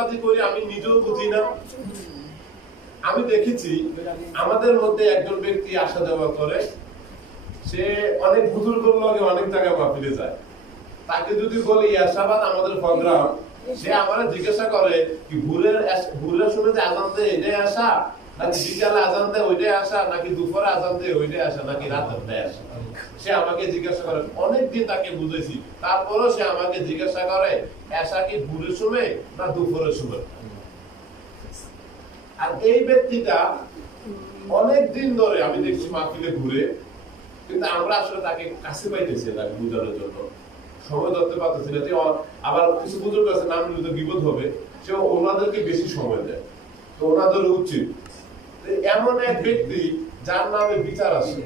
ফাঁকিবাজি করি আমি নিজেও বুঝি না। আমি দেখেছি আমাদের মধ্যে একজন ব্যক্তি আসা যাওয়া করে, সে অনেক বুজুর্গের লগে অনেক জায়গায় মাহফিলে যায়। তাকে যদি বলি ইয়াসাবাদ আমাদের প্রোগ্রাম, সে আমারে জিজ্ঞাসা করে কি ভোরের সময় যে আজান দেয় এটাই আসা, নাকি বিকালে আজান দেয় ওইটাই আসা, নাকি দুপুরে আজান দেয় ওইটাই আসা, নাকি রাতের আসা। সে আমাকে জিজ্ঞাসা করে, অনেকদিন তাকে বুঝেছি, তারপরও সে আমাকে জিজ্ঞাসা করে আসা কি ভোরের সময় না দুপুরের সময়। আর এই ব্যক্তিটা অনেক দিন ধরে আমি দেখছি মাহফিলে ঘুরে, কিন্তু আমরা আসলে তাকে কাছে পাইতেছি তাকে বোঝানোর জন্য সময় ধরতে পারতেছি না। আবার কিছু বুজুর্গ আছে, নাম নিলে বিপদ হবে, সে ওনাদেরকে বেশি সময় দেয়। তো ওনাদের উচিত এমন এক ব্যক্তি যার নামে বিচার আসে।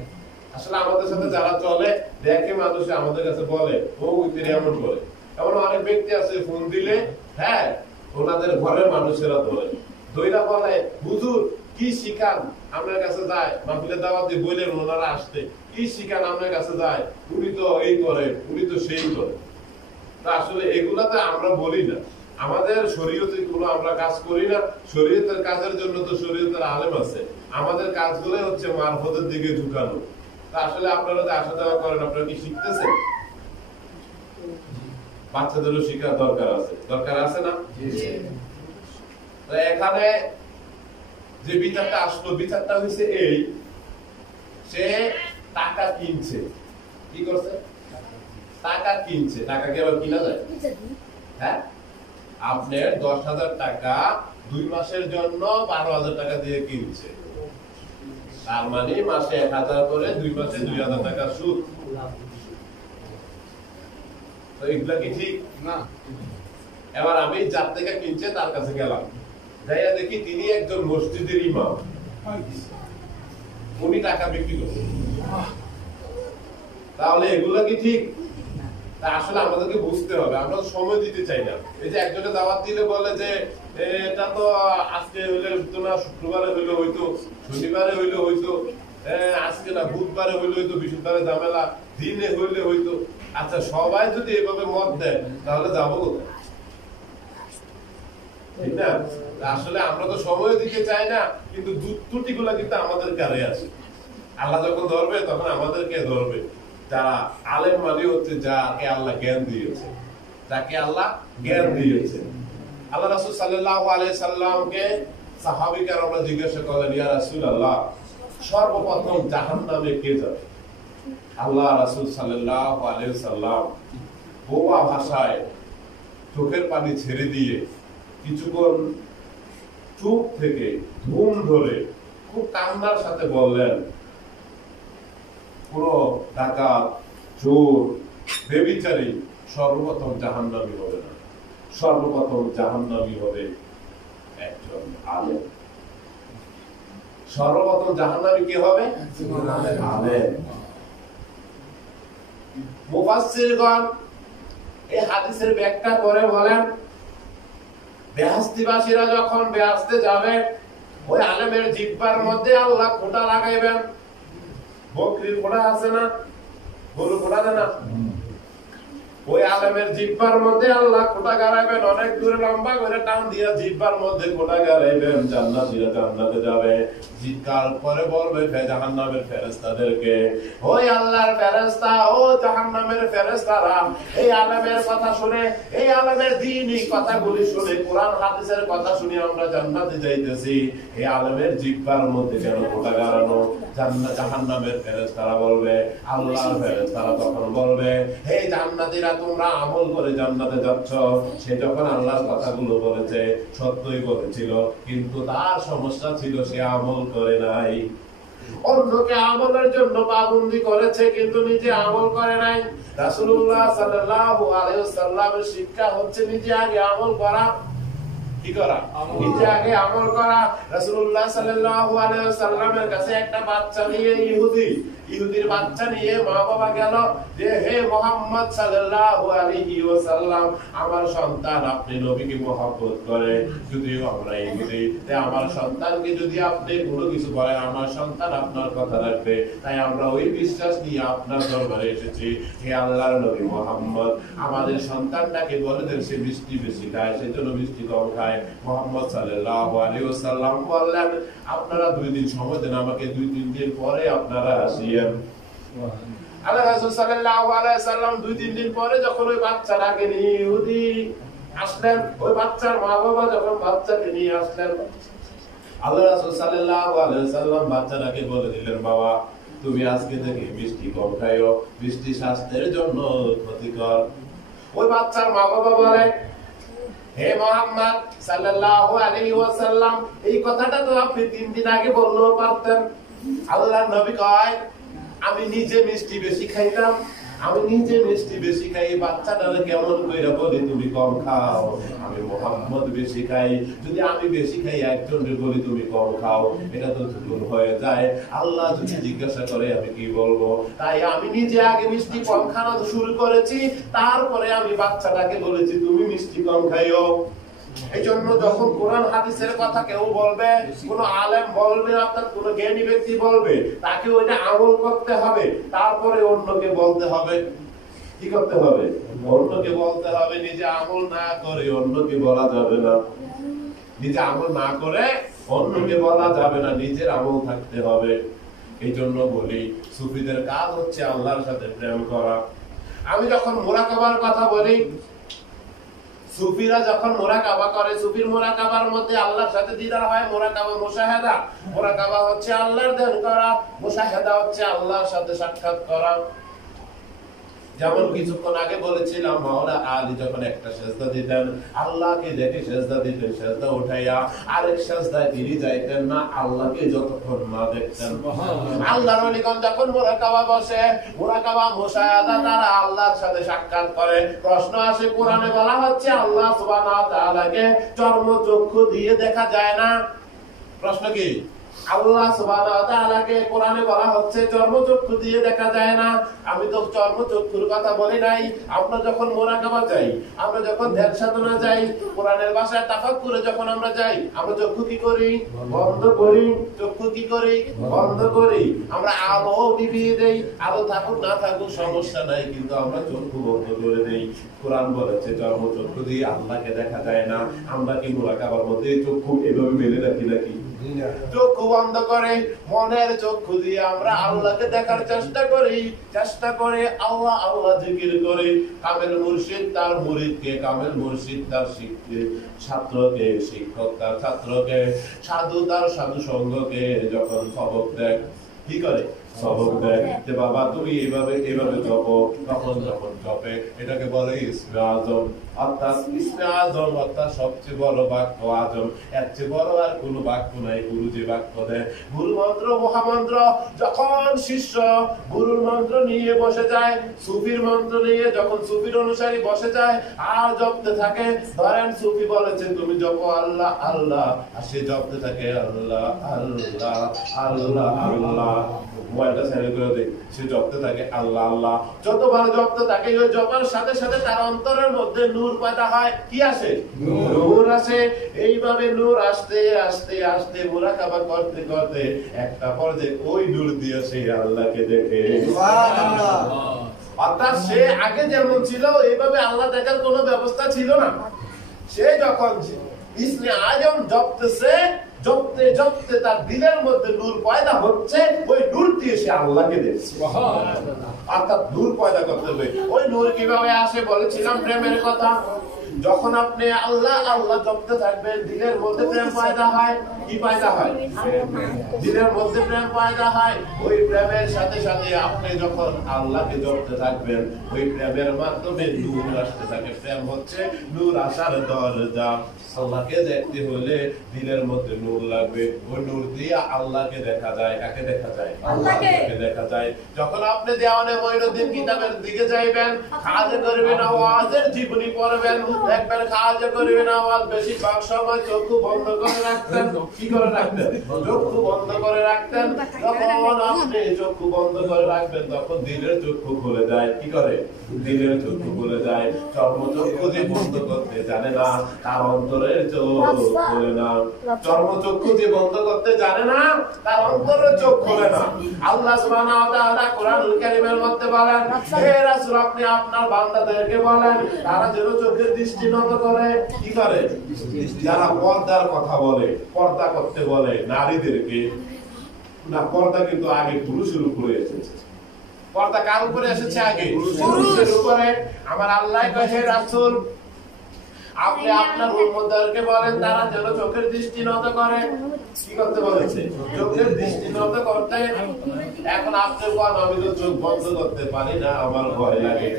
আসলে আমাদের সাথে যারা চলে দেখে মানুষে আমাদের কাছে বলে ও এমন করে। এমন অনেক ব্যক্তি আছে ফোন দিলে হ্যাঁ ওনাদের ঘরের মানুষেরা ধরে দইরা বলে হুজুর কি শিখান আপনার কাছে যায়, মাহফিলের দাওয়াত দিয়ে বললেন ওনারা আসতে, কি শিখান আপনার কাছে যায়, উনি তো এই করে উনি তো সেই করে। তা আসলে এগুলা তো আমরা বলি না, আমাদের শরীয়তে কোনো আমরা কাজ করি না। শরীয়তের কাজের জন্য তো শরীয়তের আলেম আছে, আমাদের কাজগুলো হচ্ছে মারফতের দিকে ঝুঁকানো। তা আসলে আপনারা যে আসা যাওয়া করেন আপনারা কি শিখতেছেন? বাচ্চাদেরও শিখার দরকার আছে না? এখানে যে বিচারটা আসলো, বিচারটা হয়েছে এই, সে টাকা কিনছে। কি করছে? টাকা কিনছে। টাকা কি আবার কিনা যায়? হ্যাঁ, আপনার 10,000 টাকা 2 মাসের জন্য 12,000 টাকা দিয়ে কিনছে, তার মানে মাসে 1,000 করে 2 মাসে 2,000 টাকা সুদ। তো এগুলা কি ঠিক না? এবার আমি যার থেকে কিনছে তার কাছে গেলাম, যাইয়া দেখি তিনি একজন মসজিদের ইমাম, উনি টাকা বিক্রি করছেন। তাহলে এগুলা কি ঠিক? তা আসলে আমাদেরকে বুঝতে হবে, আমরা সময় দিতে চাই না। এই যে একজনে দাওয়াত দিলে বলে যে এটা তো আজকে হইলে হইতো না, শুক্রবারে হইলে হইতো, শনিবারে হইলে হইতো, আজকে না বুধবারে হইলে হইতো, বৃহস্পতিবারে ঝামেলা, দিনে হইলে হইতো। আচ্ছা সবাই যদি এভাবে মত দেয় তাহলে যাবো কোথায়? ঠিক না? আসলে আমরা তো সময় দিতে চাই না, কিন্তু ত্রুটি গুলা কিন্তু আমাদের কারে আছে। আল্লাহ যখন ধরবে তখন আমাদেরকে ধরবে। যারা আলেম মানে হচ্ছে যাকে আল্লাহ জ্ঞান দিয়েছে, যাকে আল্লাহ জ্ঞান দিয়েছে। আল্লাহ রাসূল সাল্লাল্লাহু আলাইহি সাল্লামকে সাহাবীরা জিজ্ঞাসা করলেন, ইয়া রাসূলুল্লাহ, সর্বপ্রথম জাহান্নামে কে যাবে? আল্লাহ রাসূল সাল্লাল্লাহু আলাইহি সাল্লাম বোবা ভাষায় চোখের পানি ছেড়ে দিয়ে কিছুক্ষণ চুপ থেকে ঘুম ধরে খুব কান্নার সাথে বললেন, পুরো ডাকাত, চোর, ব্যভিচারী সর্বপ্রথম জাহান্নামী হবে না, সর্বপ্রথম জাহান্নামী হবে একজন আলেম। সর্বপ্রথম জাহান্নামী কে হবে? আলেম। মুফাসসিরগণ এই হাদিসের ব্যাখ্যা করে বলেন, বেহেশতিবাসীরা যখন বেহেশতে যাবে ওই আলেমের জিহ্বার মধ্যে আল্লাহ ফোঁটা লাগাইবেন। বকরির ফোঁটা আছে না, গরু ফোঁটা দেয় না, ওই আলেমের জিহ্বার মধ্যে আল্লাহ ফোঁটা গাড়াইবেন, অনেক দূরে লম্বা করে টান দিয়া জিহ্বার মধ্যে ফোঁটা গাড়াইবেন। জান্নাতীরা জান্নাতে যাবে, জিজ্ঞার করে বলবে জাহান্নামের ফেরেশতাদেরকে, ওই আল্লাহর ফেরেশতা, ও জাহান্নামের ফেরেশতারা, এই আলেমের কথা শুনে, এই আলেমের দ্বীনি কথাগুলি শুনে, কোরআন হাদিসের কথা শুনে আমরা জান্নাতে যাইতেছি, এই আলেমের জিহ্বার মধ্যে কেন ফোঁটা গাড়ানো? জাহান্নামের ফেরেশতারা বলবে, আল্লাহর ফেরেশতারা তখন বলবে, হে জান্নাতীরা, তোমরা আমল করে জান্নাতে যাচ্ছ। সে যখন আল্লাহর কথাগুলো বলেছে সত্যই বলেছিল, কিন্তু তার সমস্যা ছিল সে আমল করে নাই। অন্যকে আমলের জন্য পাবন্দি করেছে কিন্তু নিজে আমল করে নাই। রাসূলুল্লাহ সাল্লাল্লাহু আলাইহি ওয়াসাল্লামের শিক্ষা হচ্ছে নিজে আগে আমল করা। কি করা? নিজে আগে আমল করা। রাসূলুল্লাহ সাল্লাল্লাহু আলাইহি ওয়াসাল্লামের কাছে একটা বাচ্চা নিয়ে ইহুদির বাচ্চা নিয়ে মা বাবা গেল যে, হে মুহাম্মদ সাল্লাল্লাহু আলাইহি ওয়াসাল্লাম, আমার সন্তান আপনি নবীকে মহব্বত করে, যদিও আমরা ইহুদি, তাই আমার সন্তানকে যদি আপনি কোনো কিছু বলেন আমার সন্তান আপনার কথা রাখবে, তাই আমরা ওই বিশ্বাস নিয়ে আপনার দরবারে এসেছি। হে আল্লাহর নবী মুহাম্মদ, আমাদের সন্তানটাকে বলে দেন সে মিষ্টি বেশি খায়, সেজন্য মিষ্টি কম খায়, যায়। মুহাম্মদ সাল্লাল্লাহু আলাইহি ওয়াসাল্লাম বললেন, আপনারা 2 দিন সময় দেন আমাকে, 2-3 দিন পরে আপনারা আসিয়েন। আল্লাহ রাসূল সাল্লাল্লাহু আলাইহি ওয়াসাল্লাম 2-3 দিন পরে যখন ওই বাচ্চাটাকে নিয়ে ইহুদি আসলেন, ওই বাচ্চার মা বাবা যখন বাচ্চাকে নিয়ে আসলেন, আল্লাহ রাসূল সাল্লাল্লাহু আলাইহি ওয়াসাল্লাম বাচ্চাটাকে বলে দিলেন, বাবা তুমি আজকে থেকে মিষ্টি কম খাইও, মিষ্টি স্বাস্থ্যের জন্য ক্ষতিকর। ওই বাচ্চার মা বাবা বলে, হে মুহাম্মদ সাল্লাল্লাহু আলাইহি ওয়াসাল্লাম, এই কথাটা তো আপনি 3 দিন আগে বললেও পারতেন। আল্লাহর নবী কয়, আমি নিজে মিষ্টি বেশি খাইতাম, আমি নিজে মিষ্টি বেশি খাই, বাচ্চাটারে কেমন কইরা বলি তুমি কম খাও? আমি মুহাম্মদ বেশি খাই, যদি আমি বেশি খাই একজনকে বলি তুমি কম খাও, এটা তো ভুল হয়ে যায়। আল্লাহ যদি জিজ্ঞাসা করে আমি কি বলবো? তাই আমি নিজে আগে মিষ্টি কম খাওয়া শুরু করেছি, তারপরে আমি বাচ্চাটাকে বলেছি তুমি মিষ্টি কম খাইও। এই জন্য যখন কোরআন হাদিসের কথা কেউ বলবে, কোন আলেম বলবে, অর্থাৎ কোন জ্ঞানী ব্যক্তি বলবে, তাকে ওইটা আমল করতে হবে, তারপরে অন্যকে বলতে হবে। কি করতে হবে? অন্যকে বলতে হবে। নিজে আমল না করে অন্যকে বলা যাবে না, নিজে আমল না করে অন্যকে বলা যাবে না, নিজের আমল থাকতে হবে। এই জন্য বলি সুফিদের কাজ হচ্ছে আল্লাহর সাথে প্রেম করা। আমি যখন মুরাকাবার কথা বলি, সুফিরা যখন মুরাকাবা করে, সুফির মুরাকাবার মধ্যে আল্লাহর সাথে দিদার হয়। মুরাকাবা মুশাহাদা, মুরাকাবা হচ্ছে আল্লাহর ধ্যান করা, মুশাহাদা হচ্ছে আল্লাহর সাথে সাক্ষাৎ করা। যেমন কিছুক্ষণ আগে বলেছিলাম, মাওলানা আলী যখন একটা সেজদা দিতেন, আল্লাহকে দেখে সেজদা দিতেন, সেজদা উঠাইয়া আরেক সেজদায় তিনি যাইতেন না, আল্লাহকে যতক্ষণ না দেখতেন। আল্লাহর ওলিগণ যখন মুরাকাবা বসে, মুরাকাবা মুশাহাদা তারা আল্লাহর সাথে সাক্ষাৎ করে। প্রশ্ন আসে, কোরআনে বলা হচ্ছে আল্লাহ সুবহানাহু ওয়া তাআলাকে চর্মচক্ষু দিয়ে দেখা যায় না। প্রশ্ন কি? আল্লাহ সুবহানাহু ওয়া তাআলাকে কোরআনে বলা হচ্ছে চর্মচক্ষু দিয়ে দেখা যায় না। আমি তো চর্মচক্ষুর কথা বলি নাই। আমরা যখন মুরাকাবা যাই, আমরা যখন ধ্যান সাধনা যাই, কোরআনের ভাষায় তাফাক্কুরে যখন আমরা যাই, আমরা চক্ষু কি করি? বন্ধ করি। চক্ষু কি করি? বন্ধ করি। আমরা আলো নিভিয়ে দেই, আলো থাকুক না থাকুক সমস্যা নাই, কিন্তু আমরা চক্ষু বন্ধ করে দেই। কোরআন বলেছে চর্মচক্ষু দিয়ে আল্লাহকে দেখা যায় না। আমরা কি মুরাকাবার মধ্যে চক্ষু এভাবে মেলে রাখি নাকি? চক্ষু বন্ধ করে মনের চক্ষু দিয়ে আমরা আল্লাহকে দেখার চেষ্টা করি, চেষ্টা করে আল্লাহ আল্লাহ জিকির করি। কামেল মুর্শিদ তার মুরিদকে, কামেল মুর্শিদ তার ছাত্রকে, শিক্ষক তার ছাত্রকে, সাধু তার সাধু সঙ্গকে যখন সবক দেয়, কি করে? সবক দেয় যে বাবা তুমি এইভাবে এইভাবে জপো, তখন যখন জপে, এটাকে বলে ইসমে আজম। অর্থাৎ ইসমে আজম অর্থাৎ সবচেয়ে বড় বাক্য আজম। এর চেয়ে বড় আর কোনো বাক্য নাই। গুরু যে বাক্য দেয়, গুরু মন্ত্র মহামন্ত্র, যখন শিষ্য গুরুর মন্ত্র নিয়ে বসে যায়, সুফির মন্ত্র নিয়ে যখন সুফির অনুসারী বসে যায় আর জপতে থাকে, ধরেন সুফি বলেছে তুমি জপো আল্লাহ আল্লাহ, আর সে জপতে থাকে আল্লাহ আল্লাহ আল্লাহ আল্লাহ। মোবাইলটা সাইলেন্ট করে দেয়, সে জপতে থাকে আল্লাহ আল্লাহ। যতবার জপতে থাকে, ওই জপার সাথে সাথে তার অন্তরের মধ্যে নূর পয়দা হয়। কি আসে? নূর আসে। এইভাবে নূর আসতে আসতে আসতে মুরাকাবা করতে করতে একটা পর্যায়ে ওই নূর দিয়ে সে আল্লাহকে দেখে। সুবহানাল্লাহ। অর্থাৎ সে আগে যেমন ছিল এইভাবে আল্লাহ দেখার কোনো ব্যবস্থা ছিল না। সে যখন ইসমে আজম জপতেছে, জপতে জপতে তার দিলের মধ্যে নূর পয়দা হচ্ছে, ওই নূর দিয়ে সে আল্লাহকে দেখছে। অর্থাৎ নূর পয়দা করতে হবে। ওই নূর কিভাবে আসে বলেছিলাম, প্রেমের কথা। যখন আপনি আল্লাহ আল্লাহ জপতে থাকবেন, দিলের মধ্যে প্রেম পয়দা হয়। কি পয়দা হয়? দিলের মধ্যে প্রেম পয়দা হয়। ওই প্রেমের সাথে সাথে আপনি যখন আল্লাহকে জপতে থাকবেন, ওই প্রেমের মাধ্যমে নূর আসতে থাকে। প্রেম হচ্ছে নূর আসার দরজা। আল্লাহকে দেখতে হলে দিলের মধ্যে নূর লাগবে। ওই নূর দিয়ে আল্লাহকে দেখা যায়। কাকে দেখা যায়? আল্লাহকে দেখা যায়। যখন আপনি দেওয়ানে মঈনুদ্দিন কিতাবের দিকে যাইবেন, খাজা করবেন আওয়াজের জীবনী পড়বেন, দেখবেন খাজা করবেন আওয়াজ বেশিরভাগ সময় চক্ষু বন্ধ করে রাখতেন। কি করে রাখতেন? চক্ষু বন্ধ করে রাখতেন। যখন আপনি চক্ষু বন্ধ করে রাখবেন, তখন দিলের চক্ষু খুলে যায়। কি করে? দিলের চক্ষু খুলে যায়। চর্মচক্ষু যে বন্ধ করতে জানে না, তার অন্তরের চোখ খুলে না। চর্মচক্ষু যে বন্ধ করতে জানে না, তার অন্তরের চোখ খুলে না। আল্লাহ সুবহানাহু ওয়া তাআলা কোরআনুল কারীমের মধ্যে বলেন, হে রাসূল আপনি আপনার বান্দাদেরকে বলেন তারা যেন চোখের দৃষ্টি দৃষ্টি নত করে কি করে? যারা পর্দার কথা বলে, পর্দা করতে বলে নারীদেরকে, না পর্দা কিন্তু আগে পুরুষের উপরে এসেছে। পর্দা কার উপরে এসেছে? আগে পুরুষের উপরে। আমার আল্লাহ কহে রাসূল আপনি আপনার উম্মতদেরকে বলেন তারা যেন চোখের দৃষ্টি নত করে। কি করতে বলেছে? চোখের দৃষ্টি নত করতে। এখন আপনি বলেন আমি তো চোখ বন্ধ করতে পারি না, আমার ভয় লাগে,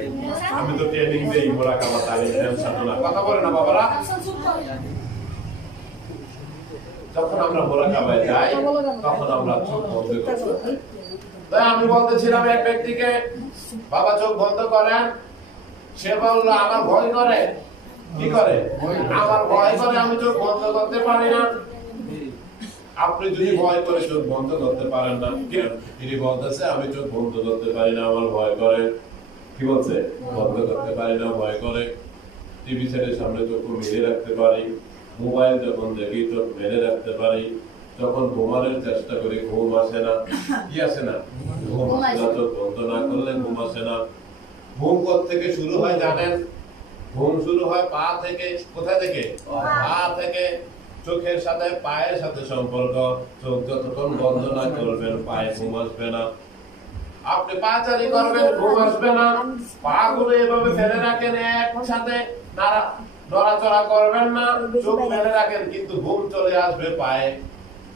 আমি তো ট্রেনিং দেই মুরাকাবা তালিম টেনশন না। কথা বলে না বাবারা? যখন আমরা মুরাকাবায় যাই তখন আমরা চোখ বন্ধ করি। তাই আমি বলতেছিলাম এক ব্যক্তিকে, বাবা চোখ বন্ধ করেন। সে বলল আমার ভয় করে। কি করে? আমার ভয় করে, আমি চোখ বন্ধ করতে পারি না। আপনি যদি ভয় করে চোখ বন্ধ করতে পারেন না, তিনি বলতেছে আমি চোখ বন্ধ করতে পারি না, আমার ভয় করে। কি বলছে? বন্ধ করতে পারি না, ভয় করে। টিভি সেটের সামনে চোখ মেলে রাখতে পারি, মোবাইল যখন দেখি চোখ মেলে রাখতে পারি, যখন ঘুমানোর চেষ্টা করি ঘুম আসে না। কি আসে না? ঘুম আসে না। চোখ বন্ধ না করলে ঘুম আসে না। ঘুম থেকে শুরু হয় জানেন? ঘুম শুরু হয় পা থেকে। কোথায় থেকে? পা থেকে। চোখের সাথে পায়ের সাথে সম্পর্ক। চোখ যতক্ষণ বন্ধ না করবেন পায়ে ঘুম আসবে না। আপনি পাচারি করবেন, ঘুম আসবে না। পা গুলো এভাবে ফেলে রাখেন একসাথে, নড়াচড়া করবেন না, চোখ ফেলে রাখেন, কিন্তু ঘুম চলে আসবে পায়ে।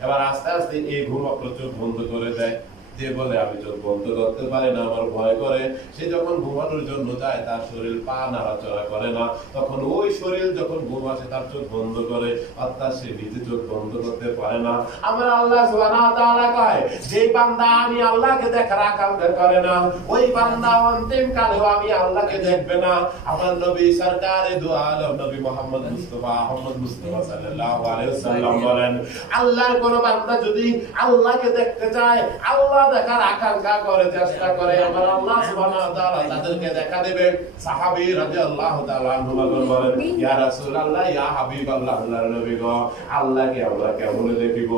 এবার আস্তে আস্তে এই ঘুম আপনার চোখ বন্ধ করে দেয়। যে বলে আমি চোখ বন্ধ করতে পারি না, আমার ভয় করে, সে যখন ঘুমানোর জন্য যায় তার শরীর পা নাড়াচড়া করে না, তখন ওই শরীর যখন ঘুম আসে তার চোখ বন্ধ করে, অর্থাৎ সে নিজে চোখ বন্ধ করতে পারে না। আমার আল্লাহ সুবহানাহু ওয়া তাআলা কয় যে বান্দা আমি আল্লাহকে দেখার আকাঙ্ক্ষা করে না, ওই বান্দা অন্তিম কালেও আমি আল্লাহকে দেখবে না। আমার নবী সরকারে দু আলম নবী মুহাম্মদ মুস্তাফা সাল্লাল্লাহু আলাইহি ওয়াসাল্লাম বলেন, আল্লাহর কোন বান্দা যদি আল্লাহকে দেখতে চায়, আল্লাহ দেখার আকাঙ্ক্ষা করে, চেষ্টা করে, আমার আল্লাহ সুবহানাহু ওয়া তাআলা তাদেরকে দেখা দিবেন। সাহাবী রাদিয়াল্লাহু তাআলা আনহু বলেন, ইয়া রাসূলুল্লাহ, ইয়া হাবিবাল্লাহ, আল্লাহর নবী গো, আল্লাহকে আমরা কেমনে দেখিব?